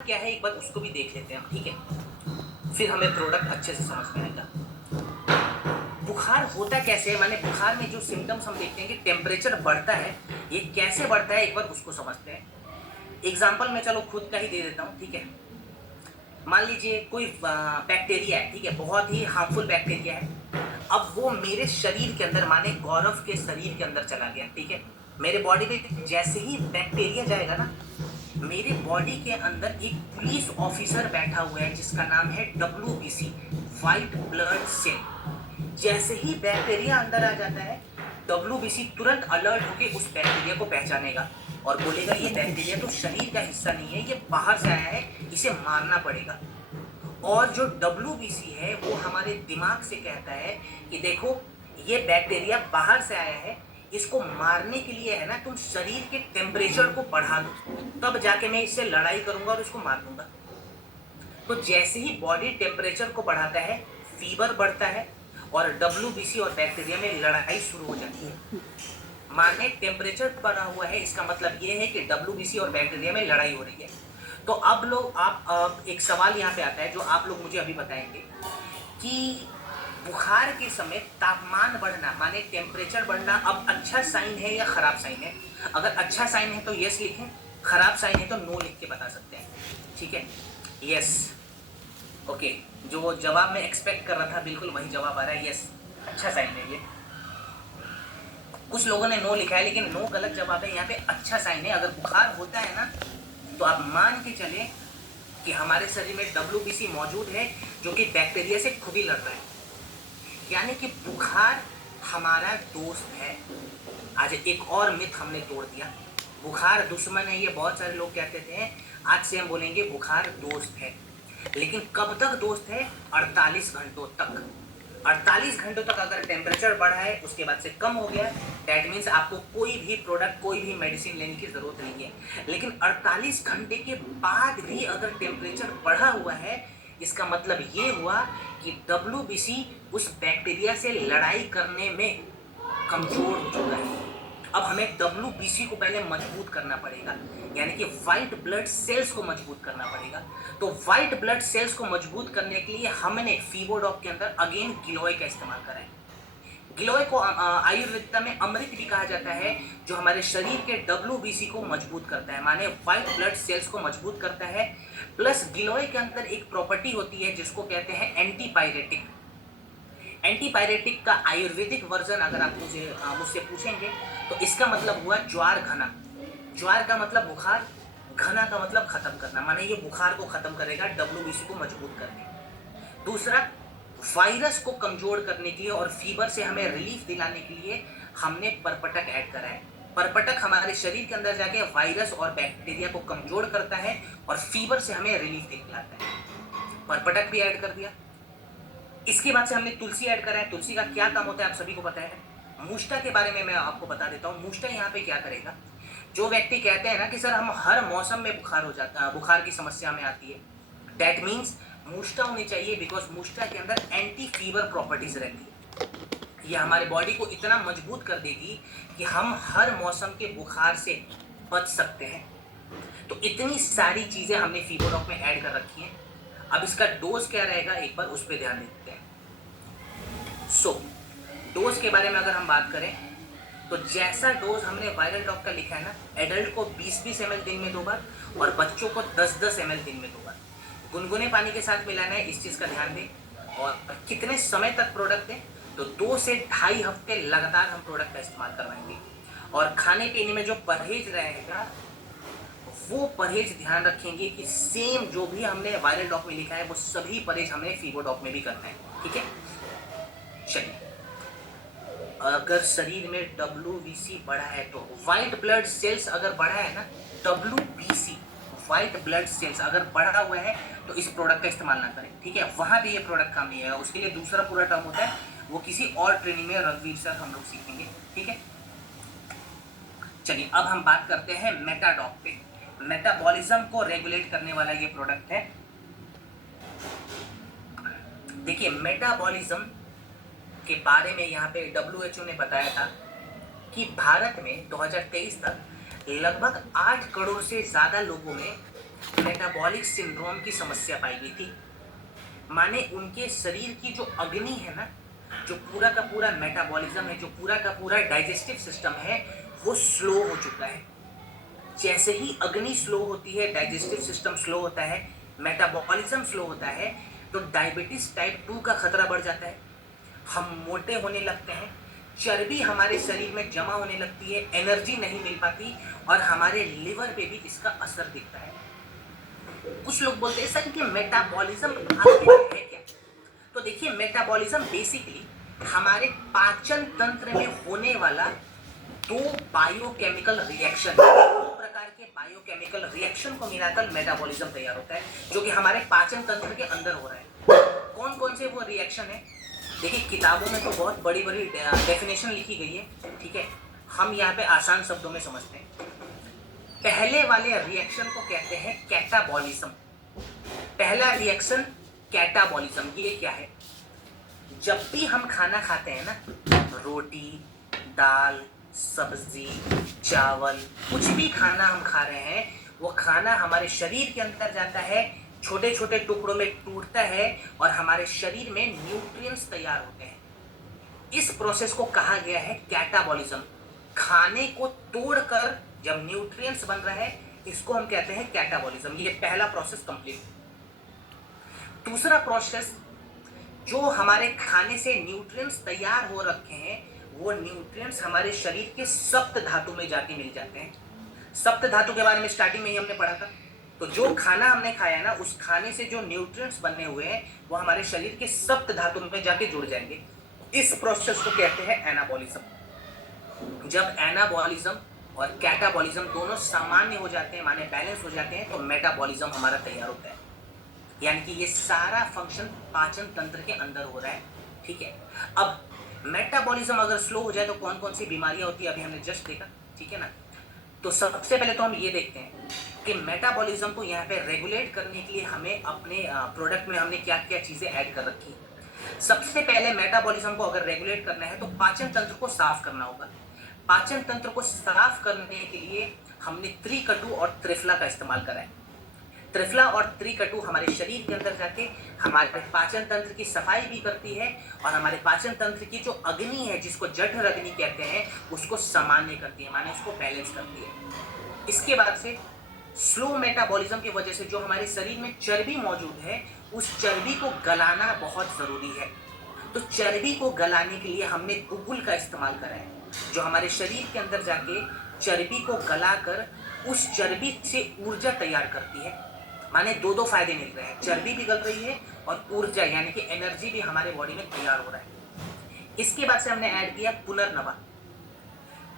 क्या है एक बार उसको भी देख लेते हैं हम, ठीक है। फिर हमें प्रोडक्ट अच्छे से समझ में आएगा। बुखार होता कैसे है, माने बुखार में जो सिम्टम्स हम देखते हैं कि टेम्परेचर बढ़ता है, ये कैसे बढ़ता है एक बार उसको समझते हैं। एग्जाम्पल मैं चलो खुद का ही दे देता हूँ, ठीक है। मान लीजिए कोई बैक्टीरिया है, ठीक है, बहुत ही हार्मफुल बैक्टीरिया है। अब वो मेरे शरीर के अंदर, माने गौरव के शरीर के अंदर चला गया, ठीक है। मेरे बॉडी में जैसे ही बैक्टीरिया जाएगा ना, मेरे बॉडी के अंदर एक पुलिस ऑफिसर बैठा हुआ है जिसका नाम है WBC, व्हाइट ब्लड सेल। जैसे ही बैक्टीरिया अंदर आ जाता है, WBC तुरंत अलर्ट होकर उस बैक्टीरिया को पहचानेगा और बोलेगा ये बैक्टीरिया तो शरीर का हिस्सा नहीं है, ये बाहर से आया है, इसे मारना पड़ेगा। और जो WBC है वो हमारे दिमाग से कहता है कि देखो ये बैक्टीरिया बाहर से आया है, इसको मारने के लिए है ना तुम शरीर के टेम्परेचर को बढ़ा दो, तब जाके मैं इससे लड़ाई करूंगा और इसको मार दूंगा। तो जैसे ही बॉडी टेम्परेचर को बढ़ाता है, फीवर बढ़ता है और WBC और बैक्टीरिया में लड़ाई शुरू हो जाती है। माने टेम्परेचर बढ़ा हुआ है, इसका मतलब ये है कि WBC और बैक्टीरिया में लड़ाई हो रही है। तो अब लोग आप एक सवाल यहाँ पे आता है जो आप लोग मुझे अभी बताएंगे कि बुखार के समय तापमान बढ़ना माने टेम्परेचर बढ़ना अब अच्छा साइन है या खराब साइन है। अगर अच्छा साइन है तो यस लिखें, खराब साइन है तो नो लिख के बता सकते हैं, ठीक है। Yes, okay. जो जवाब मैं एक्सपेक्ट कर रहा था बिल्कुल वही जवाब आ रहा है, यस, अच्छा साइन है ये। कुछ लोगों ने नो लिखा है लेकिन नो गलत जवाब है, यहाँ पे अच्छा साइन है। अगर बुखार होता है ना तो आप मान के चले कि हमारे शरीर में WBC मौजूद है जो कि बैक्टीरिया से खुद ही लड़ रहा है, यानी कि बुखार हमारा दोस्त है। आज एक और मिथ हमने तोड़ दिया, बुखार दुश्मन है ये बहुत सारे लोग कहते थे। आज से हम बोलेंगे बुखार दोस्त है। लेकिन कब तक दोस्त है? 48 घंटों तक। 48 घंटों तक अगर टेम्परेचर बढ़ा है उसके बाद से कम हो गया, दैट मीन्स आपको कोई भी प्रोडक्ट कोई भी मेडिसिन लेने की जरूरत नहीं है। लेकिन 48 घंटे के बाद भी अगर टेम्परेचर बढ़ा हुआ है, इसका मतलब ये हुआ कि WBC उस बैक्टीरिया से लड़ाई करने में कमजोर हो चुका है। अब हमें WBC को पहले मजबूत करना पड़ेगा, यानी कि व्हाइट ब्लड सेल्स को मजबूत करना पड़ेगा। तो व्हाइट ब्लड सेल्स को मजबूत करने के लिए हमने फीवोडॉक के अंदर अगेन गिलोय का इस्तेमाल करा है। गिलोय को आयुर्वेदिकता में अमृत भी कहा जाता है, जो हमारे शरीर के WBC को मजबूत करता है, माने व्हाइट ब्लड सेल्स को मजबूत करता है। प्लस गिलोय के अंदर एक प्रॉपर्टी होती है जिसको कहते हैं एंटीपायरेटिक। एंटीपायरेटिक का आयुर्वेदिक वर्जन अगर आप मुझसे पूछेंगे तो इसका मतलब हुआ ज्वार घना। ज्वार का मतलब बुखार, घना का मतलब खत्म करना, माने ये बुखार को खत्म करेगा, WBC को मजबूत करके। दूसरा, वायरस को कमजोर करने के लिए और फीवर से हमें रिलीफ दिलाने के लिए हमने परपटक ऐड करा है। परपटक हमारे शरीर के अंदर जाके वायरस और बैक्टीरिया को कमजोर करता है और फीवर से हमें रिलीफ दिलाता है। परपटक भी ऐड कर दिया। इसके बाद से हमने तुलसी ऐड करा है। तुलसी का क्या काम होता है आप सभी को पता है। मूष्टा के बारे में मैं आपको बता देता हूँ। मूष्टा यहाँ पे क्या करेगा, जो व्यक्ति कहते हैं ना कि सर हम हर मौसम में बुखार हो जाता है, बुखार की समस्या में आती है, दैट मीन्स मूष्टा होनी चाहिए, बिकॉज मूष्टा के अंदर एंटी फीवर प्रॉपर्टीज रहती है। ये हमारे बॉडी को इतना मजबूत कर देगी कि हम हर मौसम के बुखार से बच सकते हैं। तो इतनी सारी चीजें हमने फीवरडॉक में ऐड कर रखी हैं। अब इसका डोज क्या रहेगा एक बार उस पर ध्यान देते हैं। डोज के बारे में अगर हम बात करें तो जैसा डोज हमने वायरल डॉग का लिखा है ना, एडल्ट को 20-20 ml दिन में 2 बार और बच्चों को 10-10 ml दिन में 2 बार गुनगुने पानी के साथ मिलाना है। इस चीज का ध्यान दें। और कितने समय तक प्रोडक्ट दें, तो 2 से 2.5 हफ्ते लगातार हम प्रोडक्ट का इस्तेमाल करवाएंगे। और खाने पीने में जो परहेज रहेगा वो परहेज ध्यान रखेंगे कि सेम जो भी हमने वायरल डॉक में लिखा है वो सभी परहेज हमें फीवरडॉक में भी करना है, ठीक है। चलिए, अगर शरीर में WBC बढ़ा है तो व्हाइट ब्लड सेल्स अगर बढ़ा है ना, WBC व्हाइट ब्लड सेल्स अगर बढ़ा हुआ है तो इस प्रोडक्ट का इस्तेमाल ना करें, ठीक है। वहां भी ये प्रोडक्ट काम नहीं आएगा, उसके लिए दूसरा पूरा टर्म होता है, वो किसी और ट्रेनिंग में रणवीर सर हम लोग सीखेंगे, ठीक है। चलिए अब हम बात करते हैं मेटाडॉक पे। मेटाबॉलिज्म को रेगुलेट करने वाला ये प्रोडक्ट है। देखिए, मेटाबॉलिज्म के बारे में यहाँ पे WHO ने बताया था कि भारत में 2023 तक लगभग 8 करोड़ से ज्यादा लोगों में मेटाबॉलिक सिंड्रोम की समस्या पाई गई थी। माने उनके शरीर की जो अग्नि है ना, जो पूरा का पूरा मेटाबॉलिज्म है, जो पूरा का पूरा डाइजेस्टिव सिस्टम है, वो स्लो हो चुका है। जैसे ही अग्नि स्लो होती है, डाइजेस्टिव सिस्टम स्लो होता है, मेटाबॉलिज्म स्लो होता है, तो डायबिटीज टाइप 2 का खतरा बढ़ जाता है। हम मोटे होने लगते हैं, चर्बी हमारे शरीर में जमा होने लगती है, एनर्जी नहीं मिल पाती और हमारे लिवर पे भी इसका असर दिखता है। कुछ लोग बोलते हैं सर कि मेटाबॉलिज्म आखिर है क्या? तो देखिए, मेटाबॉलिज्म बेसिकली हमारे पाचन तंत्र में होने वाला दो बायोकेमिकल रिएक्शन, दो प्रकार के बायोकेमिकल रिएक्शन को मिलाकर मेटाबॉलिज्म तैयार होता है, जो कि हमारे पाचन तंत्र के अंदर हो रहा है। कौन कौन से वो रिएक्शन है? देखिए, किताबों में तो बहुत बड़ी बड़ी डेफिनेशन लिखी गई है, ठीक है, हम यहाँ पे आसान शब्दों में समझते हैं। पहले वाले रिएक्शन को कहते हैं कैटाबॉलिज्म। पहला रिएक्शन कैटाबॉलिज्म, ये क्या है? जब भी हम खाना खाते हैं ना, रोटी, दाल, सब्जी, चावल, कुछ भी खाना हम खा रहे हैं, वो खाना हमारे शरीर के अंदर जाता है, छोटे छोटे टुकड़ों में टूटता है और हमारे शरीर में न्यूट्रिएंट्स तैयार होते हैं। इस प्रोसेस को कहा गया है कैटाबॉलिज्म। खाने को तोड़कर जब न्यूट्रिएंट्स बन रहा है, इसको हम कहते हैं कैटाबॉलिज्म। ये पहला प्रोसेस कंप्लीट। दूसरा प्रोसेस, जो हमारे खाने से न्यूट्रिएंट्स तैयार हो रखे हैं, वो न्यूट्रिएंट्स हमारे शरीर के सप्त धातु में जाके मिल जाते हैं। सप्त धातु के बारे में स्टार्टिंग में ही हमने पढ़ा था। तो जो खाना हमने खाया ना, उस खाने से जो न्यूट्रिएंट्स बनने हुए हैं, वो हमारे शरीर के सप्त धातु में जाके जुड़ जाएंगे। इस प्रोसेस को कहते हैं एनाबॉलिज्म। जब एनाबॉलिज्म और कैटाबॉलिज्म दोनों सामान्य हो जाते हैं, माने बैलेंस हो जाते हैं, तो मेटाबॉलिज्म हमारा तैयार होता है। यानी कि ये सारा फंक्शन पाचन तंत्र के अंदर हो रहा है, ठीक है। अब मेटाबॉलिज्म अगर स्लो हो जाए तो कौन कौन सी बीमारियां होती है, अभी हमने जस्ट देखा, ठीक है ना। तो सबसे पहले तो हम ये देखते हैं कि मेटाबॉलिज्म को यहाँ पे रेगुलेट करने के लिए हमें अपने प्रोडक्ट में हमने क्या क्या चीज़ें ऐड कर रखी है। सबसे पहले मेटाबॉलिज्म को अगर रेगुलेट करना है तो पाचन तंत्र को साफ करना होगा। पाचन तंत्र को साफ करने के लिए हमने त्रिकटु और त्रिफला का इस्तेमाल करा है। त्रिफला और त्रिकटु हमारे शरीर के अंदर जाके हमारे पाचन तंत्र की सफाई भी करती है और हमारे पाचन तंत्र की जो अग्नि है, जिसको जठर अग्नि कहते हैं, उसको सामान्य करती है, माने उसको बैलेंस करती है। इसके बाद से स्लो मेटाबॉलिज्म की वजह से जो हमारे शरीर में चर्बी मौजूद है, उस चर्बी को गलाना बहुत ज़रूरी है। तो चर्बी को गलाने के लिए हमने गुगुल का इस्तेमाल करा है, जो हमारे शरीर के अंदर जाके चर्बी को गलाकर उस चर्बी से ऊर्जा तैयार करती है। माने दो फायदे मिल रहे हैं, चर्बी भी गल रही है और ऊर्जा यानी कि एनर्जी भी हमारे बॉडी में तैयार हो रहा है। इसके बाद से हमने ऐड किया पुनर्नवा।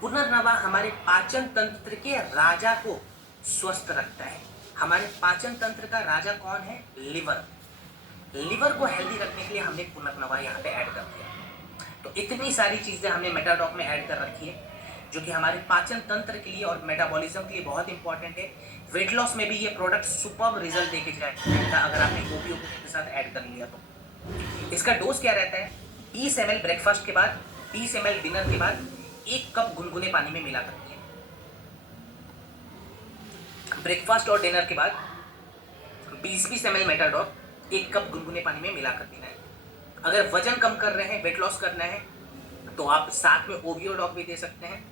पुनर्नवा हमारे पाचन तंत्र के राजा को स्वस्थ रखता है। हमारे पाचन तंत्र का राजा कौन है? लिवर। लिवर को हेल्दी रखने के लिए हमने पुनर्नवा यहाँ पे ऐड कर दिया। तो इतनी सारी चीज़ें हमने मेटाडॉक में ऐड कर रखी है, जो कि हमारे पाचन तंत्र के लिए और मेटाबॉलिज्म के लिए बहुत इंपॉर्टेंट है। वेट लॉस में भी ये प्रोडक्ट सुपर्ब रिजल्ट देके जाएगा अगर आपने गोभी के साथ ऐड कर लिया तो। इसका डोज क्या रहता है? 20 ml ब्रेकफास्ट के बाद, 20 ml डिनर के बाद 1 कप गुनगुने पानी में मिला करती है। ब्रेकफास्ट और डिनर के बाद 20-20 ml मेटाडॉक 1 कप गुनगुने पानी में मिला कर देना है। अगर वजन कम कर रहे हैं, वेट लॉस करना है, तो आप साथ में ओबियोडॉक भी दे सकते हैं।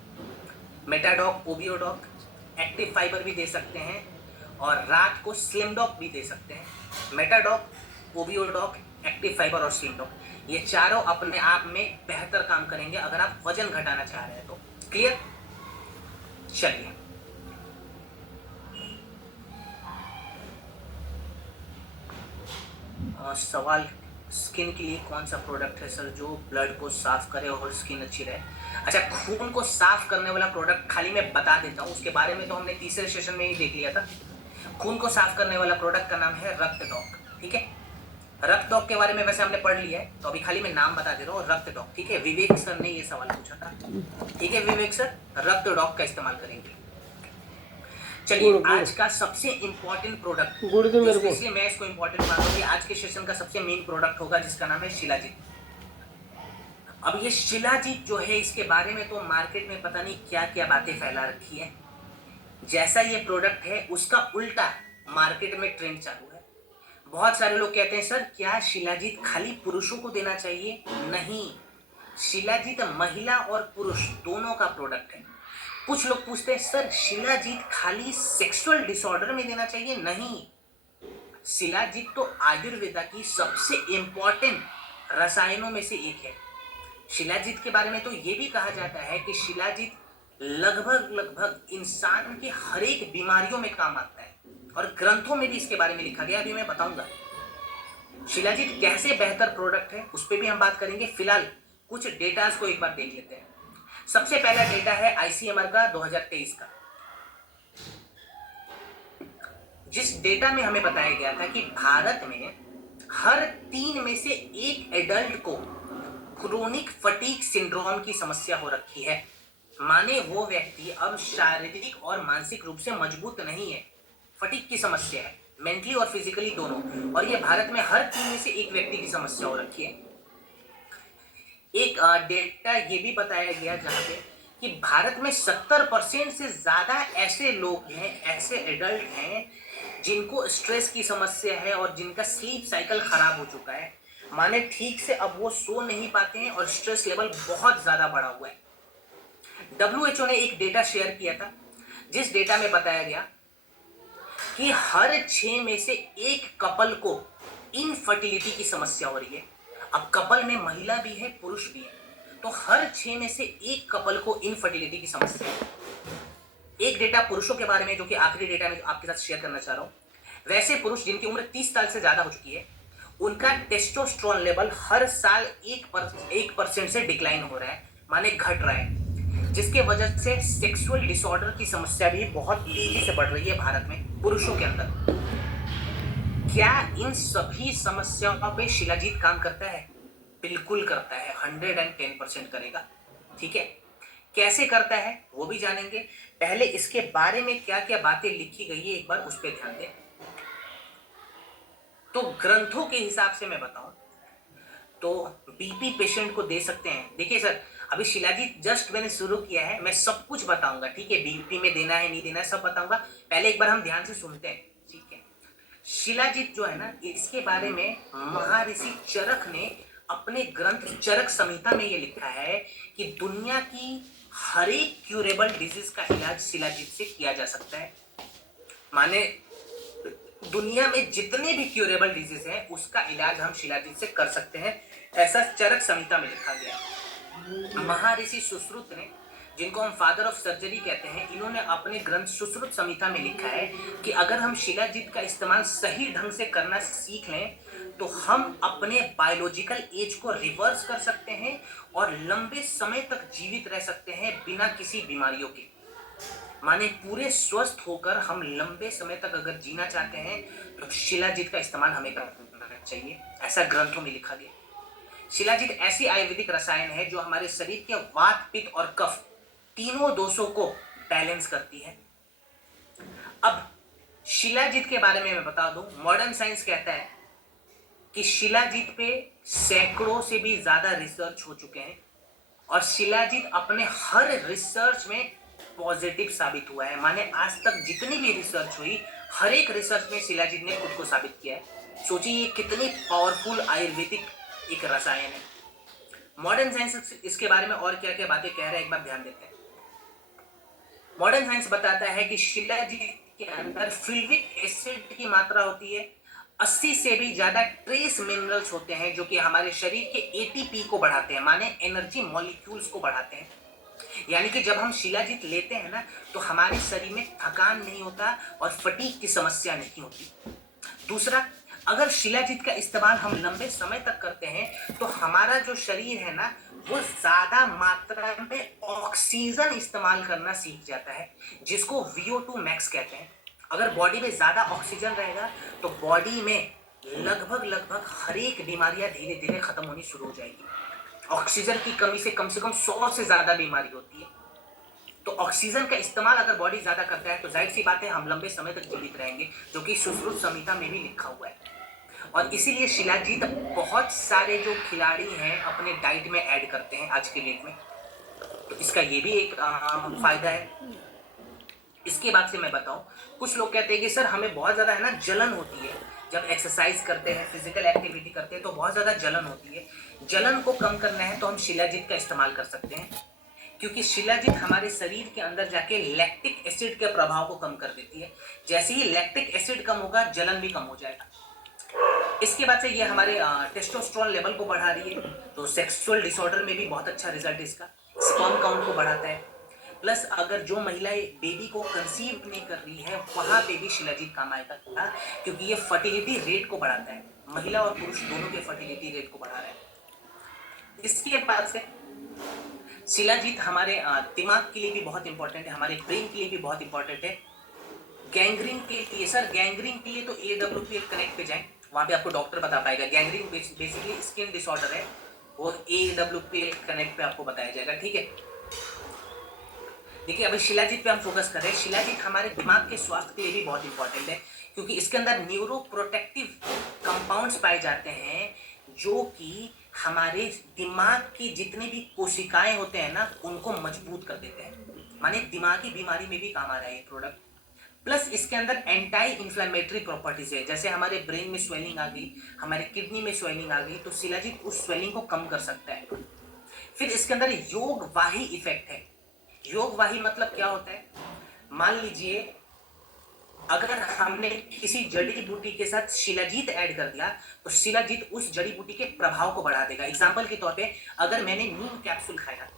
मेटाडॉक, ओबियोडॉक, एक्टिव फाइबर भी दे सकते हैं और रात को स्लिम डॉक भी दे सकते हैं। मेटाडॉक, ओबियोडॉक, एक्टिव फाइबर और स्लिम डॉक, ये चारों अपने आप में बेहतर काम करेंगे अगर आप वजन घटाना चाह रहे हैं तो। क्लियर? चलिए, सवाल, स्किन के लिए कौन सा प्रोडक्ट है सर जो ब्लड को साफ करे और स्किन अच्छी रहे? अच्छा, खून को साफ करने वाला प्रोडक्ट खाली मैं बता देता हूँ, उसके बारे में तो हमने तीसरे सेशन में ही देख लिया था। खून को साफ करने वाला प्रोडक्ट का नाम है रक्तडॉक, ठीक है। रक्तडॉक के बारे में वैसे हमने पढ़ लिया है, तो अभी खाली मैं नाम बता दे रहा हूँ, रक्तडॉक, ठीक है। विवेक सर ने ये सवाल पूछा था, ठीक है विवेक सर, रक्तडॉक का इस्तेमाल करेंगे। चलिए, आज का सबसे इम्पोर्टेंट प्रोडक्ट, इसलिए मैं इसको इम्पोर्टेंट मान रहा हूँ, आज के सेशन का सबसे मेन प्रोडक्ट होगा, जिसका नाम है शिलाजीत। अब ये शिलाजीत जो है, इसके बारे में तो मार्केट में पता नहीं क्या क्या बातें फैला रखी है। जैसा ये प्रोडक्ट है, उसका उल्टा मार्केट में ट्रेंड चालू है। बहुत सारे लोग कहते हैं सर क्या शिलाजीत खाली पुरुषों को देना चाहिए? नहीं, शिलाजीत महिला और पुरुष दोनों का प्रोडक्ट है। कुछ लोग पूछते हैं सर शिलाजीत खाली सेक्सुअल डिसऑर्डर में देना चाहिए? नहीं, शिलाजीत तो आयुर्वेदा की सबसे इंपॉर्टेंट रसायनों में से एक है। शिलाजीत के बारे में तो ये भी कहा जाता है कि शिलाजीत लगभग लगभग इंसान की हर एक बीमारियों में काम आता है और ग्रंथों में भी इसके बारे में लिखा गया, अभी मैं बताऊंगा। शिलाजीत कैसे बेहतर प्रोडक्ट है उस पर भी हम बात करेंगे। फिलहाल कुछ डेटास को एक बार देख लेते हैं। सबसे पहला डेटा है आईसीएमआर का 2023 का, जिस डेटा में हमें बताया गया था कि भारत में हर 3 में से 1 एडल्ट को क्रोनिक फटीग सिंड्रोम की समस्या हो रखी है। माने वो व्यक्ति अब शारीरिक और मानसिक रूप से मजबूत नहीं है, फटीग की समस्या है, मेंटली और फिजिकली दोनों, और ये भारत में हर 3 में से 1 व्यक्ति की समस्या हो रखी है। एक डेटा ये भी बताया गया जहाँ पे कि भारत में 70% से ज्यादा ऐसे लोग हैं, ऐसे एडल्ट हैं जिनको स्ट्रेस की समस्या है और जिनका स्लीप साइकिल खराब हो चुका है। माने ठीक से अब वो सो नहीं पाते हैं और स्ट्रेस लेवल बहुत ज्यादा बढ़ा हुआ है। WHO ने एक डेटा शेयर किया था जिस डेटा में बताया गया कि हर 6 में से 1 कपल को इनफर्टिलिटी की समस्या हो रही है। अब कपल में महिला भी है, पुरुष भी है, तो हर 6 में से 1 कपल को इनफर्टिलिटी की समस्या है। एक डेटा पुरुषों के बारे में जो कि आखिरी डेटा में आपके साथ शेयर करना चाह रहा हूं। वैसे पुरुष जिनकी उम्र 30 साल से ज्यादा हो चुकी है, उनका टेस्टोस्टेरोन लेवल हर साल 1% से डिक्लाइन हो रहा है, माने घट रहा है, जिसके वजह से सेक्सुअल डिसऑर्डर की समस्या भी बहुत तेजी से बढ़ रही है भारत में पुरुषों के अंदर। क्या इन सभी समस्याओं पे शिलाजीत काम करता है? बिल्कुल करता है, 110% करेगा। ठीक है, कैसे करता है वो भी जानेंगे। पहले इसके बारे में क्या क्या बातें लिखी गई है एक बार उस पर ध्यान दें। तो ग्रंथों के हिसाब से मैं बताऊं तो बीपी पेशेंट को दे सकते हैं। देखिए सर, अभी शिलाजीत जस्ट मैंने शुरू किया है, मैं सब कुछ बताऊंगा, ठीक है, बीपी में देना है नहीं देना है सब बताऊंगा। पहले एक बार हम ध्यान से सुनते हैं, ठीक है। शिलाजीत जो है ना, इसके बारे में महर्षि चरक ने अपने ग्रंथ चरक संहिता में ये लिखा है कि दुनिया की हर एक क्यूरेबल डिजीज का इलाज शिलाजीत से किया जा सकता है। माने दुनिया में जितने भी क्यूरेबल डिजीज हैं उसका इलाज हम शिलाजीत से कर सकते हैं, ऐसा चरक संहिता में लिखा गया। महर्षि सुश्रुत ने, जिनको हम फादर ऑफ सर्जरी कहते हैं, इन्होंने अपने ग्रंथ सुश्रुत संहिता में लिखा है कि अगर हम शिलाजीत का इस्तेमाल सही ढंग से करना सीख लें तो हम अपने बायोलॉजिकल एज को रिवर्स कर सकते हैं और लंबे समय तक जीवित रह सकते हैं बिना किसी बीमारियों के। माने पूरे स्वस्थ होकर हम लंबे समय तक अगर जीना चाहते हैं तो शिलाजीत का इस्तेमाल हमें करना चाहिए, ऐसा ग्रंथों में लिखा गया। शिलाजीत ऐसी आयुर्वेदिक रसायन है जो हमारे शरीर के वात, पित्त और कफ तीनों दोषों को बैलेंस करती है। अब शिलाजीत के बारे में मैं बता दूं, मॉडर्न साइंस कहता है कि शिलाजीत पे सैकड़ों से भी ज्यादा रिसर्च हो चुके हैं और शिलाजीत अपने हर रिसर्च में पॉजिटिव साबित हुआ है। माने आज तक जितनी भी रिसर्च हुई, हर एक रिसर्च में शिलाजीत ने खुद को साबित किया है। सोचिए ये कितनी पावरफुल आयुर्वेदिक एक रसायन है। मॉडर्न साइंस इसके बारे में और क्या क्या बातें कह रहा है एक बार ध्यान देते हैं। मॉडर्न साइंस बताता है कि शिलाजीत के अंदर फुल्विक एसिड की मात्रा होती है, 80 से भी ज्यादा ट्रेस मिनरल्स होते हैं जो कि हमारे शरीर के एटीपी को बढ़ाते हैं, माने एनर्जी मॉलिक्यूल्स को बढ़ाते हैं। यानी कि जब हम शिलाजीत लेते हैं ना तो हमारे शरीर में थकान नहीं होता और फटीग की समस्या नहीं होती। दूसरा, अगर शिलाजीत का इस्तेमाल हम लंबे समय तक करते हैं तो हमारा जो शरीर है ना वो ज्यादा मात्रा में ऑक्सीजन इस्तेमाल करना सीख जाता है, जिसको VO2 मैक्स कहते हैं। अगर बॉडी में ज्यादा ऑक्सीजन रहेगा तो बॉडी में लगभग लगभग हर एक बीमारियां धीरे धीरे खत्म होनी शुरू हो जाएगी। ऑक्सीजन की कमी से कम 100 से ज्यादा बीमारी होती है। तो ऑक्सीजन का इस्तेमाल अगर बॉडी ज्यादा करता है तो जाहिर सी बात है हम लंबे समय तक जीवित रहेंगे, जो कि सुश्रुत संहिता में भी लिखा हुआ है। और इसीलिए शिलाजीत बहुत सारे जो खिलाड़ी हैं अपने डाइट में ऐड करते हैं आज के डेट में, तो इसका ये भी एक फायदा है। इसके बाद से मैं बताऊं, कुछ लोग कहते हैं कि सर हमें बहुत ज़्यादा है ना जलन होती है जब एक्सरसाइज करते हैं, फिजिकल एक्टिविटी करते हैं तो बहुत ज़्यादा जलन होती है। जलन को कम करना है तो हम शिलाजीत का इस्तेमाल कर सकते हैं, क्योंकि शिलाजीत हमारे शरीर के अंदर जाके लैक्टिक एसिड के प्रभाव को कम कर देती है। जैसे ही लैक्टिक एसिड कम होगा, जलन भी कम हो जाएगा। इसके बाद से ये हमारे टेस्टोस्टेरोन लेवल को बढ़ा रही है, तो सेक्सुअल डिसऑर्डर में भी बहुत अच्छा रिजल्ट इसका। स्पर्म काउंट को बढ़ाता है। प्लस अगर जो महिलाएं बेबी को कंसीव नहीं कर रही है, वहां पे भी शिलाजीत काम आएगा, क्योंकि ये फर्टिलिटी रेट को बढ़ाता है। महिला और पुरुष दोनों के फर्टिलिटी रेट को बढ़ा रहा है। इसके बाद से शिलाजीत हमारे दिमाग के लिए भी बहुत इंपॉर्टेंट है, हमारे ब्रेन के लिए भी बहुत इंपॉर्टेंट है। गैंग्रीन के लिए सर, गैंग्रीन के लिए तो AWPL कनेक्ट पे जाएं, वहां पे आपको डॉक्टर बता पाएगा। गैंग्रीन बेसिकली स्किन डिसऑर्डर है, और AWPL कनेक्ट पे आपको बताया जाएगा, ठीक है। देखिए अभी शिलाजीत पे हम फोकस कर रहे हैं। शिलाजीत हमारे दिमाग के स्वास्थ्य के लिए भी बहुत इंपॉर्टेंट है, क्योंकि इसके अंदर न्यूरो प्रोटेक्टिव कंपाउंड्स पाए जाते हैं, जो कि हमारे दिमाग की जितनी भी कोशिकाएं होते हैं ना, उनको मजबूत कर देते हैं। माने दिमागी बीमारी में भी काम आ रहा है ये प्रोडक्ट। प्लस इसके अंदर एंटी इन्फ्लेमेटरी प्रॉपर्टीज है, जैसे हमारे ब्रेन में स्वेलिंग आ गई, हमारे किडनी में स्वेलिंग आ गई, तो शिलाजीत उस स्वेलिंग को कम कर सकता है। फिर इसके अंदर योग वाही इफेक्ट है। योग वाही मतलब क्या होता है? मान लीजिए अगर हमने किसी जड़ी बूटी के साथ शिलाजीत ऐड कर दिया, तो शिलाजीत उस जड़ी बूटी के प्रभाव को बढ़ा देगा। एग्जाम्पल के तौर पे अगर मैंने नीम कैप्सूल खाया,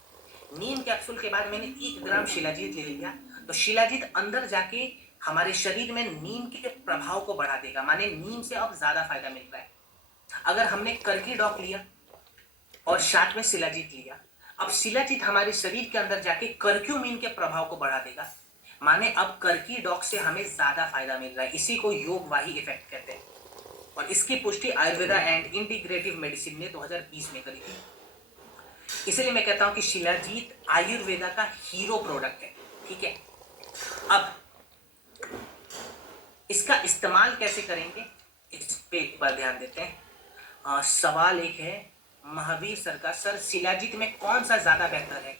नीम कैप्सूल के बाद मैंने 1 ग्राम शिलाजीत ले लिया, तो शिलाजीत अंदर जाके हमारे शरीर में नीम के प्रभाव को बढ़ा देगा। माने नीम से अब ज्यादा फायदा मिल रहा है। अगर हमने करकी डॉक लिया और साथ में शिलाजीत लिया, अब शिलाजीत हमारे शरीर के अंदर जाके कर्क्यूमिन के प्रभाव को बढ़ा देगा। माने अब करकी डॉक से हमें ज्यादा फायदा मिल रहा है। इसी को योगवाही इफेक्ट कहते हैं, और इसकी पुष्टि आयुर्वेदा एंड इंटीग्रेटिव मेडिसिन ने 2020 में करी थी। इसलिए मैं कहता हूं कि शिलाजीत आयुर्वेदा का हीरो प्रोडक्ट है, ठीक है। अब इसका इस्तेमाल कैसे करेंगे, इस पे एक बार ध्यान देते हैं। सवाल एक है महावीर सर का, सर शिलाजीत में कौन सा ज्यादा बेहतर है,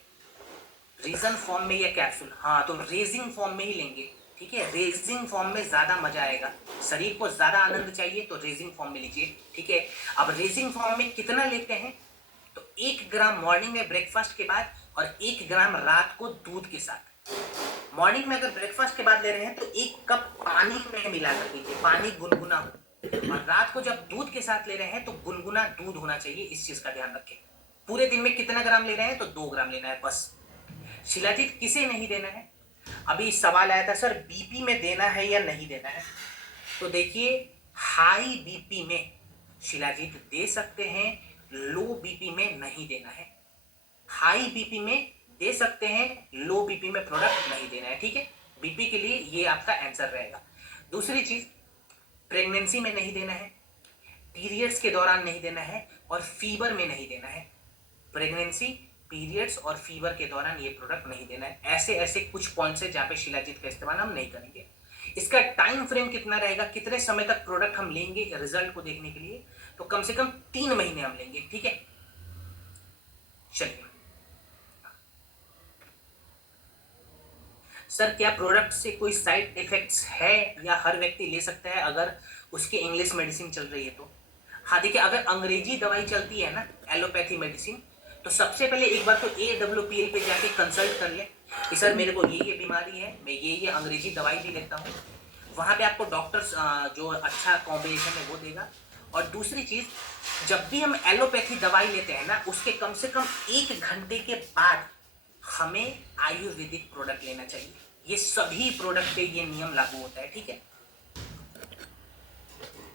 रीजन फॉर्म में या कैप्सूल? हाँ, तो रेजिंग फॉर्म में ही लेंगे, ठीक है। रेजिंग फॉर्म में ज्यादा मजा आएगा, शरीर को ज्यादा आनंद चाहिए तो रेजिंग फॉर्म में लीजिए, ठीक है। अब रेजिंग फॉर्म में कितना लेते हैं, तो 1 ग्राम मॉर्निंग में ब्रेकफास्ट के बाद और 1 ग्राम रात को दूध के साथ। मॉर्निंग में अगर ब्रेकफास्ट के बाद ले रहे हैं तो 1 कप पानी में मिला कर दीजिए, पानी गुनगुना हो। और रात को जब दूध के साथ ले रहे हैं तो गुनगुना दूध होना चाहिए, इस चीज का ध्यान रखें। पूरे दिन में कितना ग्राम ले रहे हैं, तो 2 ग्राम लेना है बस। शिलाजीत किसे नहीं देना है? अभी सवाल आया था सर बीपी में देना है या नहीं देना है, तो देखिए हाई बीपी में शिलाजीत दे सकते हैं, लो बीपी में नहीं देना है। हाई बीपी में दे सकते हैं, लो बीपी में प्रोडक्ट नहीं देना है, ठीक है। बीपी के लिए ये आपका आंसर रहेगा। दूसरी चीज, प्रेगनेंसी में नहीं देना है, पीरियड्स के दौरान नहीं देना है, और फीवर में नहीं देना है। प्रेगनेंसी, पीरियड्स और फीवर के दौरान ये प्रोडक्ट नहीं देना है। ऐसे ऐसे कुछ पॉइंट्स है जहाँ पे शिलाजीत का इस्तेमाल हम नहीं करेंगे। इसका टाइम फ्रेम कितना रहेगा, कितने समय तक प्रोडक्ट हम लेंगे रिजल्ट को देखने के लिए, तो कम से कम 3 महीने हम लेंगे, ठीक है। चलिए सर, क्या प्रोडक्ट से कोई साइड इफेक्ट्स है या हर व्यक्ति ले सकता है अगर उसकी इंग्लिश मेडिसिन चल रही है तो? हाँ देखिए, अगर अंग्रेजी दवाई चलती है ना, एलोपैथी मेडिसिन, तो सबसे पहले एक बार तो AWPL पे जाके कंसल्ट कर ले कि सर मेरे को ये बीमारी है, मैं ये अंग्रेजी दवाई भी लेता हूँ। वहाँ पे आपको डॉक्टर्स जो अच्छा कॉम्बिनेशन है वो देगा। और दूसरी चीज़, जब भी हम एलोपैथी दवाई लेते हैं ना, उसके कम से कम 1 घंटे के बाद हमें आयुर्वेदिक प्रोडक्ट लेना चाहिए। ये सभी प्रोडक्ट पे ये नियम लागू होता है, ठीक है।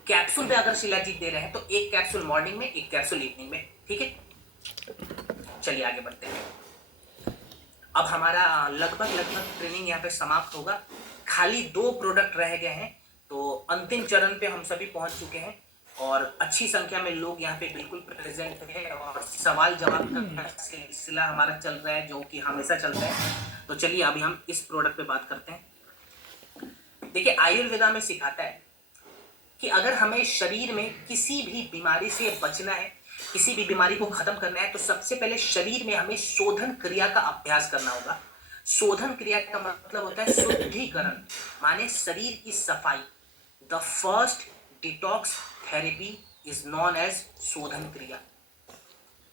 कैप्सूल पे अगर शिलाजीत दे रहे हैं तो 1 कैप्सूल मॉर्निंग में, 1 कैप्सूल इवनिंग में, ठीक है। चलिए आगे बढ़ते हैं। अब हमारा लगभग ट्रेनिंग यहाँ पे समाप्त होगा। खाली 2 प्रोडक्ट रह गए हैं, तो अंतिम चरण पे हम सभी पहुंच चुके हैं और अच्छी संख्या में लोग यहाँ पे बिल्कुल प्रेजेंट है और सवाल जवाब का सिलसिला हमारा चल रहा है, जो कि हमेशा चलता है। तो चलिए अभी हम इस प्रोडक्ट पे बात करते हैं। देखिए आयुर्वेदा में सिखाता है कि अगर हमें शरीर में किसी भी बीमारी से बचना है, किसी भी बीमारी को खत्म करना है, तो सबसे पहले शरीर में हमें शोधन क्रिया का अभ्यास करना होगा। शोधन क्रिया का मतलब होता है शुद्धिकरण, माने शरीर की सफाई। The first detox therapy is known as शोधन क्रिया।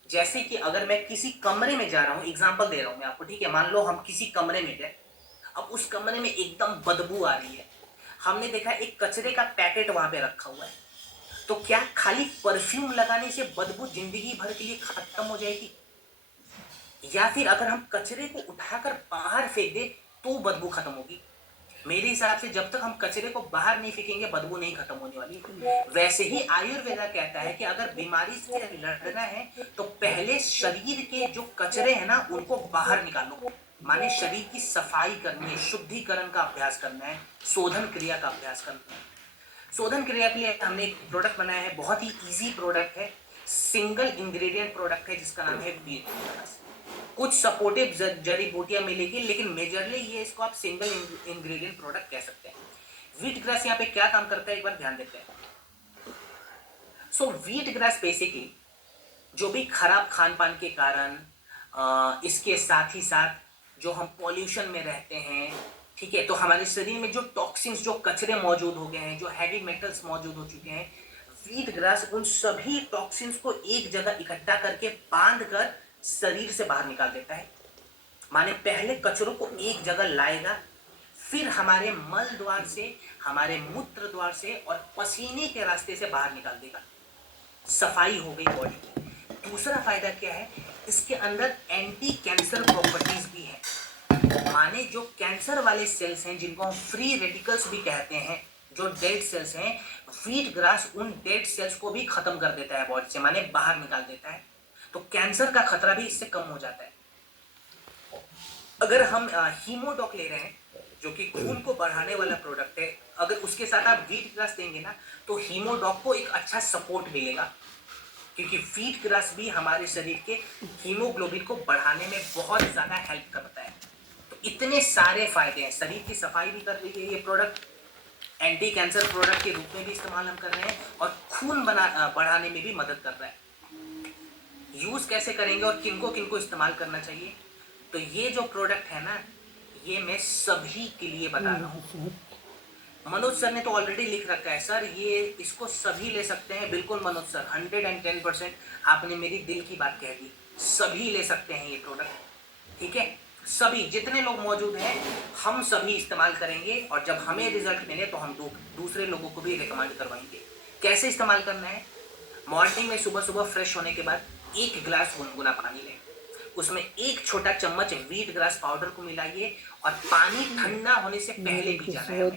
जैसे कि अगर मैं किसी कमरे में जा रहा हूं, एग्जांपल दे रहा हूं मैं आपको, ठीक है, मान लो हम किसी कमरे में गए, अब उस कमरे में एकदम बदबू आ रही है, हमने देखा एक कचरे का पैकेट वहां पे रखा हुआ है, तो क्या खाली परफ्यूम लगाने से बदबू जिंदगी भर के लिए खत्म हो जाएगी? या फिर अगर हम कचरे को उठाकर बाहर फेंक दे तो बदबू खत्म होगी? मेरे हिसाब से जब तक हम कचरे को बाहर नहीं फेंकेंगे बदबू नहीं खत्म होने वाली। वैसे ही आयुर्वेदा कहता है कि अगर बीमारी से लड़ना है तो पहले शरीर के जो कचरे हैं ना उनको बाहर निकालो, माने शरीर की सफाई करनी है, शुद्धिकरण का अभ्यास करना है, शोधन क्रिया का अभ्यास करना है। शोधन क्रिया के लिए हमने एक प्रोडक्ट बनाया है, बहुत ही इजी प्रोडक्ट है, सिंगल इंग्रेडिएंट प्रोडक्ट है जिसका नाम है वीट ग्रास। कुछ सपोर्टिव जड़ी बूटियां मिलेगी, लेकिन मेजरली ये इसको आप सिंगल इंग्रेडिएंट प्रोडक्ट कह सकते हैं। वीट ग्रास यहाँ पे क्या काम करता है एक बार ध्यान देते हैं। सो वीट ग्रास बेसिकली जो भी खराब खान पान के कारण, इसके साथ ही साथ जो हम पॉल्यूशन में रहते हैं, ठीक है, तो हमारे शरीर में जो टॉक्सिन्स, जो कचरे मौजूद हो गए हैं, जो हैवी मेटल्स मौजूद हो चुके हैं, वीट ग्रास उन सभी टॉक्सिन्स को एक जगह इकट्ठा करके बांध कर शरीर से बाहर निकाल देता है। माने पहले कचरों को एक जगह लाएगा, फिर हमारे मल द्वार से, हमारे मूत्र द्वार से और पसीने के रास्ते से बाहर निकाल देगा। सफाई हो गई बॉडी की। दूसरा फायदा क्या है, इसके अंदर एंटी कैंसर प्रॉपर्टीज भी है, माने जो कैंसर वाले सेल्स हैं जिनको हम फ्री रेडिकल्स भी कहते हैं, जो डेड सेल्स हैं, वीट ग्रास उन डेड सेल्स को भी खत्म कर देता है बॉडी से, माने बाहर निकाल देता है, तो कैंसर का खतरा भी इससे कम हो जाता है। अगर हम हीमोडॉक ले रहे हैं जो कि खून को बढ़ाने वाला प्रोडक्ट है, अगर उसके साथ आप वीट ग्रास देंगे ना तो हीमोडॉक को एक अच्छा सपोर्ट मिलेगा, क्योंकि वीट ग्रास भी हमारे शरीर के हीमोग्लोबिन को बढ़ाने में बहुत ज्यादा हेल्प करता है। तो इतने सारे फायदे हैं, शरीर की सफाई भी कर रही है ये प्रोडक्ट, एंटी कैंसर प्रोडक्ट के रूप में भी इस्तेमाल हम कर रहे हैं, और खून बढ़ाने में भी मदद कर रहा है। यूज कैसे करेंगे और किनको किनको इस्तेमाल करना चाहिए, तो ये जो प्रोडक्ट है ना ये मैं सभी के लिए बता रहा हूँ। मनोज सर ने तो ऑलरेडी लिख रखा है, सर ये इसको सभी ले सकते हैं। बिल्कुल मनोज सर, 110% आपने मेरी दिल की बात कह दी, सभी ले सकते हैं ये प्रोडक्ट, ठीक है, सभी जितने लोग मौजूद हैं हम सभी इस्तेमाल करेंगे, और जब हमें रिजल्ट मिले तो हम दूसरे लोगों को भी रिकमेंड करवाएंगे। कैसे इस्तेमाल करना है, मॉर्निंग में सुबह सुबह फ्रेश होने के बाद 1 गिलास गुनगुना पानी लें, उसमें 1 छोटा चम्मच वीट ग्रास पाउडर को मिलाइए, और पानी ठंडा होने से पहले पी जाना है।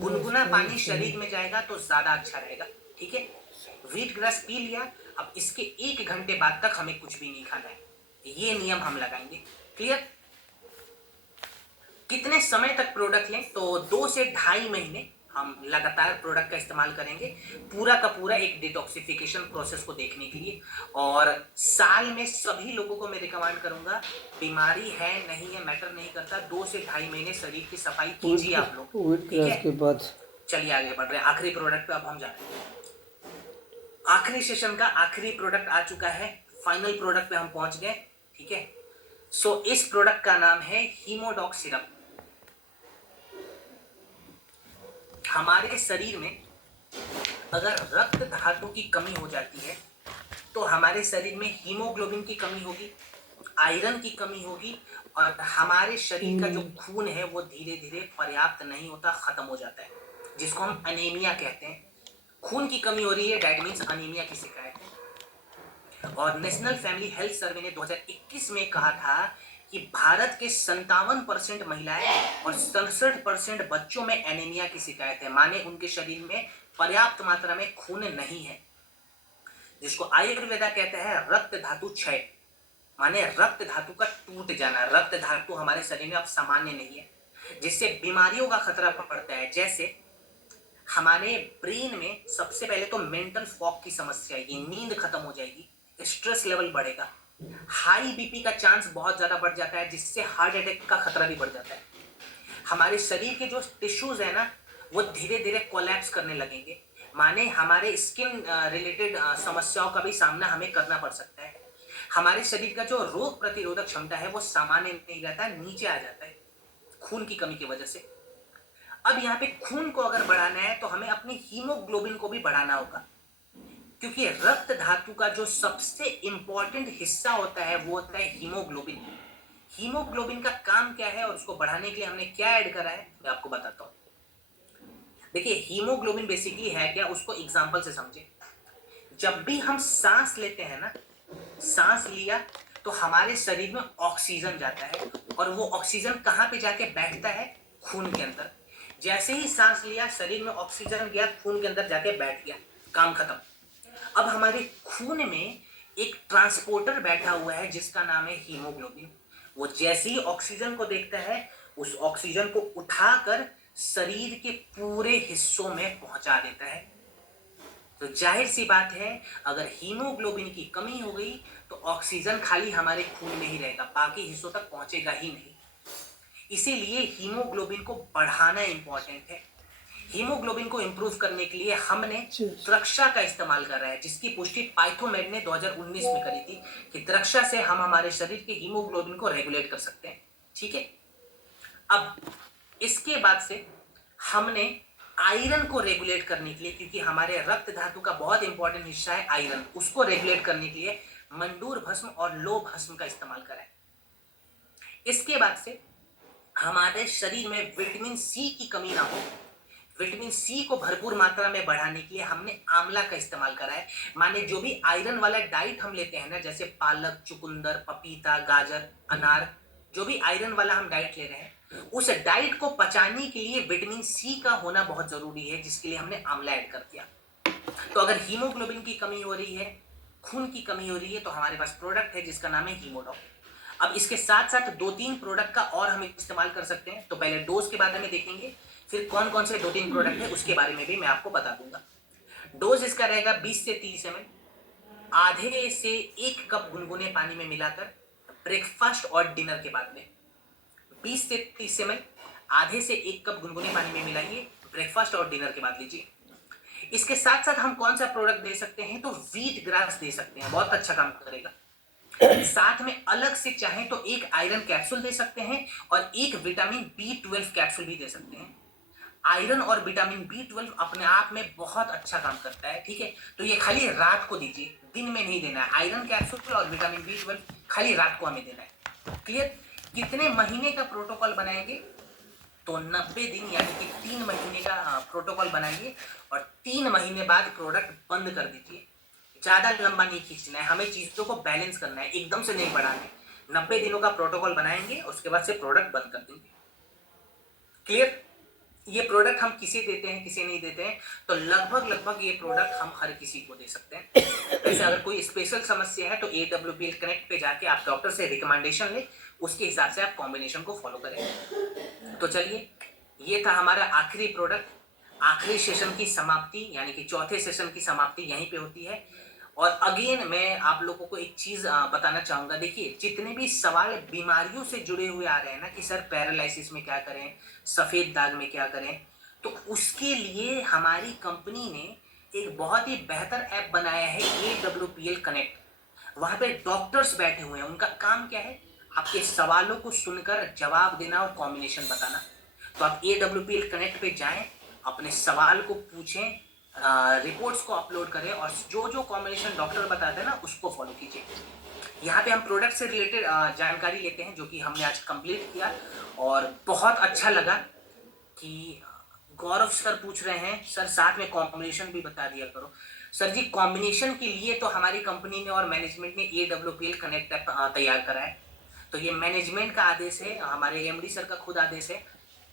गुनगुना पानी शरीर में जाएगा तो ज्यादा अच्छा रहेगा, ठीक है। वीट ग्रास पी लिया, अब इसके 1 घंटे बाद तक हमें कुछ भी नहीं खाना है, ये नियम हम लगाएंगे। क्लियर? कितने समय तक प्रोडक्ट लें, तो 2 से 2.5 महीने हम लगातार प्रोडक्ट का इस्तेमाल करेंगे, पूरा का पूरा एक डिटॉक्सिफिकेशन प्रोसेस को देखने के लिए। और साल में सभी लोगों को मैं रिकमेंड करूंगा, बीमारी है नहीं है मैटर नहीं करता, 2 से 2.5 महीने शरीर की सफाई कीजिए आप लोग, ठीक है। के बाद चलिए आगे बढ़ रहे हैं, आखिरी प्रोडक्ट पे अब हम जा रहे हैं। आखिरी सेशन का आखिरी प्रोडक्ट आ चुका है, फाइनल प्रोडक्ट पे हम पहुंच गए, ठीक है। सो इस प्रोडक्ट का नाम है हीमोडॉक सिरप। हमारे शरीर में अगर रक्त धातु की कमी हो जाती है तो हमारे शरीर में हीमोग्लोबिन की कमी होगी, आयरन की कमी होगी, और हमारे शरीर का जो खून है वो धीरे धीरे पर्याप्त नहीं होता, खत्म हो जाता है, जिसको हम अनीमिया कहते हैं। खून की कमी हो रही है, दैट मीन्स अनीमिया की शिकायत है। और नेशनल फैमिली हेल्थ सर्वे ने 2021 में कहा था कि भारत के 57% महिलाएं और 67% बच्चों में एनीमिया की शिकायत है, माने उनके शरीर में पर्याप्त मात्रा में खून नहीं है, जिसको आयुर्वेदा कहता है रक्त धातु क्षय, माने रक्त धातु का टूट जाना। रक्त धातु हमारे शरीर में अब सामान्य नहीं है, जिससे बीमारियों का खतरा पड़ता है। जैसे हमारे ब्रेन में सबसे पहले तो मेंटल फॉग की समस्या आएगी, नींद खत्म हो जाएगी, स्ट्रेस लेवल बढ़ेगा, हाई बीपी का चांस बहुत ज्यादा बढ़ जाता है, जिससे हार्ट अटैक का खतरा भी बढ़ जाता है। हमारे शरीर के जो टिश्यूज है ना वो धीरे धीरे कोलैप्स करने लगेंगे, माने हमारे स्किन रिलेटेड समस्याओं का भी सामना हमें करना पड़ सकता है। हमारे शरीर का जो रोग प्रतिरोधक क्षमता है वो सामान्य नहीं रहता, नीचे आ जाता है खून की कमी की वजह से। अब यहाँ पे खून को अगर बढ़ाना है तो हमें अपनी हीमोग्लोबिन को भी बढ़ाना होगा, क्योंकि रक्त धातु का जो सबसे इंपॉर्टेंट हिस्सा होता है वो होता है हीमोग्लोबिन। हीमोग्लोबिन का काम क्या है और उसको बढ़ाने के लिए हमने क्या ऐड करा है मैं आपको बताता हूं। देखिए हीमोग्लोबिन बेसिकली है क्या, उसको एग्जांपल से समझे। जब भी हम सांस लेते हैं ना, सांस लिया तो हमारे शरीर में ऑक्सीजन जाता है, और वो ऑक्सीजन कहाँ पे जाके बैठता है, खून के अंदर। जैसे ही सांस लिया शरीर में ऑक्सीजन गया, खून के अंदर जाके बैठ गया, काम खत्म। अब हमारे खून में एक ट्रांसपोर्टर बैठा हुआ है जिसका नाम है हीमोग्लोबिन। वो जैसे ही ऑक्सीजन को देखता है, उस ऑक्सीजन को उठाकर शरीर के पूरे हिस्सों में पहुंचा देता है। तो जाहिर सी बात है, अगर हीमोग्लोबिन की कमी हो गई तो ऑक्सीजन खाली हमारे खून में ही रहेगा, बाकी हिस्सों तक पहुंचेगा ही नहीं। इसीलिए हीमोग्लोबिन को बढ़ाना इंपॉर्टेंट है। हीमोग्लोबिन को इंप्रूव करने के लिए हमने द्रक्षा का इस्तेमाल कर रहा है, जिसकी पुष्टि पाइथोमेड ने 2019 में करी थी कि द्रक्षा से हम हमारे शरीर के हीमोग्लोबिन को रेगुलेट कर सकते हैं। ठीक है, अब इसके बाद से हमने आयरन को रेगुलेट करने के लिए, क्योंकि हमारे रक्त धातु का बहुत इंपॉर्टेंट हिस्सा है आयरन, उसको रेगुलेट करने के लिए मंडूर भस्म और लो भस्म का इस्तेमाल करा है। इसके बाद से हमारे शरीर में विटामिन सी की कमी ना हो, विटामिन सी को भरपूर मात्रा में बढ़ाने के लिए हमने आंवला का इस्तेमाल करा है। माने जो भी आयरन वाला डाइट हम लेते हैं ना, जैसे पालक, चुकंदर, पपीता, गाजर, अनार, जो भी आयरन वाला हम डाइट ले रहे हैं, उस डाइट को पचाने के लिए विटामिन सी का होना बहुत जरूरी है, जिसके लिए हमने आंवला ऐड कर दिया। तो अगर हीमोग्लोबिन की कमी हो रही है, खून की कमी हो रही है, तो हमारे पास प्रोडक्ट है जिसका नाम है हीमोडॉक। अब इसके साथ साथ 2-3 प्रोडक्ट का और हम इस्तेमाल कर सकते हैं। तो पहले डोज के बारे में देखेंगे, फिर कौन कौन से 2-3 प्रोडक्ट है उसके बारे में भी मैं आपको बता दूंगा। डोज इसका रहेगा 20 से 30 ml, आधे से 1 कप गुनगुने पानी में मिलाकर ब्रेकफास्ट और डिनर के बाद में। 20 से 30 ml, आधे से 1 कप गुनगुने पानी में मिलाइए, ब्रेकफास्ट और डिनर के बाद लीजिए। इसके साथ साथ हम कौन सा प्रोडक्ट दे सकते हैं, तो व्हीट ग्रास दे सकते हैं, बहुत अच्छा काम करेगा। साथ में अलग से चाहें तो एक आयरन कैप्सूल दे सकते हैं और एक विटामिन B12 कैप्सूल भी दे सकते हैं। आयरन और विटामिन B12 अपने आप में बहुत अच्छा काम करता है। ठीक है, तो ये खाली रात को दीजिए, दिन में नहीं देना है। आयरन कैप्सूल और विटामिन B12 खाली रात को हमें देना है। क्लियर? कितने महीने का प्रोटोकॉल बनाएंगे, तो 90 दिन यानी कि 3 महीने का प्रोटोकॉल बनाइए, और 3 महीने बाद प्रोडक्ट बंद कर दीजिए। ज्यादा लंबा नहीं खींचना है, हमें चीजों को बैलेंस करना है, एकदम से नहीं बढ़ाना है। 90 दिनों का प्रोटोकॉल बनाएंगे, उसके बाद से प्रोडक्ट बंद कर देंगे। क्लियर? ये प्रोडक्ट हम किसे देते हैं, किसे नहीं देते हैं, तो लगभग ये प्रोडक्ट हम हर किसी को दे सकते हैं। वैसे अगर कोई स्पेशल समस्या है तो AWPL कनेक्ट पे जाके आप डॉक्टर से रिकमेंडेशन ले, उसके हिसाब से आप कॉम्बिनेशन को फॉलो करें। तो चलिए, ये था हमारा आखिरी प्रोडक्ट। आखिरी सेशन की समाप्ति यानी कि चौथे सेशन की समाप्ति यहीं पे होती है। और अगेन मैं आप लोगों को एक चीज बताना चाहूंगा। देखिए, जितने भी सवाल बीमारियों से जुड़े हुए आ रहे हैं ना कि सर पैरालिसिस में क्या करें, सफेद दाग में क्या करें, तो उसके लिए हमारी कंपनी ने एक बहुत ही बेहतर ऐप बनाया है, AWPL कनेक्ट। वहां पे डॉक्टर्स बैठे हुए हैं, उनका काम क्या है, आपके सवालों को सुनकर जवाब देना और कॉम्बिनेशन बताना। तो आप AWPL कनेक्ट पे जाएं, अपने सवाल को पूछें, रिपोर्ट्स को अपलोड करें, और जो जो कॉम्बिनेशन डॉक्टर बताते हैं ना उसको फॉलो कीजिए। यहाँ पे हम प्रोडक्ट से रिलेटेड जानकारी लेते हैं, जो कि हमने आज कंप्लीट किया, और बहुत अच्छा लगा कि गौरव सर पूछ रहे हैं सर साथ में कॉम्बिनेशन भी बता दिया करो। सर जी, कॉम्बिनेशन के लिए तो हमारी कंपनी ने और मैनेजमेंट ने AWPL कनेक्ट ऐप तैयार करा है। तो ये मैनेजमेंट का आदेश है, हमारे MD सर का खुद आदेश है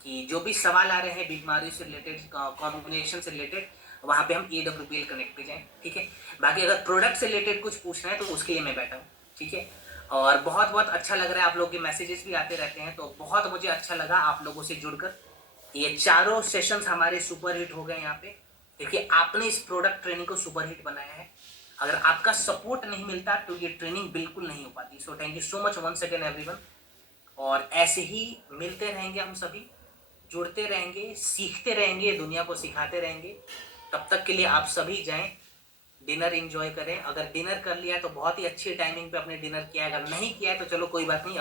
कि जो भी सवाल आ रहे हैं बीमारियों से रिलेटेड, कॉम्बिनेशन से रिलेटेड, वहाँ पे हम AWPL कनेक्ट पे जाएं। ठीक है, बाकी अगर प्रोडक्ट से रिलेटेड कुछ पूछना है तो उसके लिए मैं बैठा हूँ। ठीक है, और बहुत बहुत अच्छा लग रहा है, आप लोगों के मैसेजेस भी आते रहते हैं, तो बहुत मुझे अच्छा लगा आप लोगों से जुड़कर। ये चारों सेशंस हमारे सुपर हिट हो गए यहाँ पे। देखिए, आपने इस प्रोडक्ट ट्रेनिंग को सुपर हिट बनाया है। अगर आपका सपोर्ट नहीं मिलता तो ये ट्रेनिंग बिल्कुल नहीं हो पाती। So thank you so much once again everyone. और ऐसे ही मिलते रहेंगे, हम सभी जुड़ते रहेंगे, सीखते रहेंगे, दुनिया को सिखाते रहेंगे। तब तक के लिए आप सभी जाएं डिनर एंजॉय करें। अगर डिनर कर लिया तो बहुत ही अच्छी टाइमिंग पे अपने डिनर किया है, अगर नहीं किया है तो चलो कोई बात नहीं।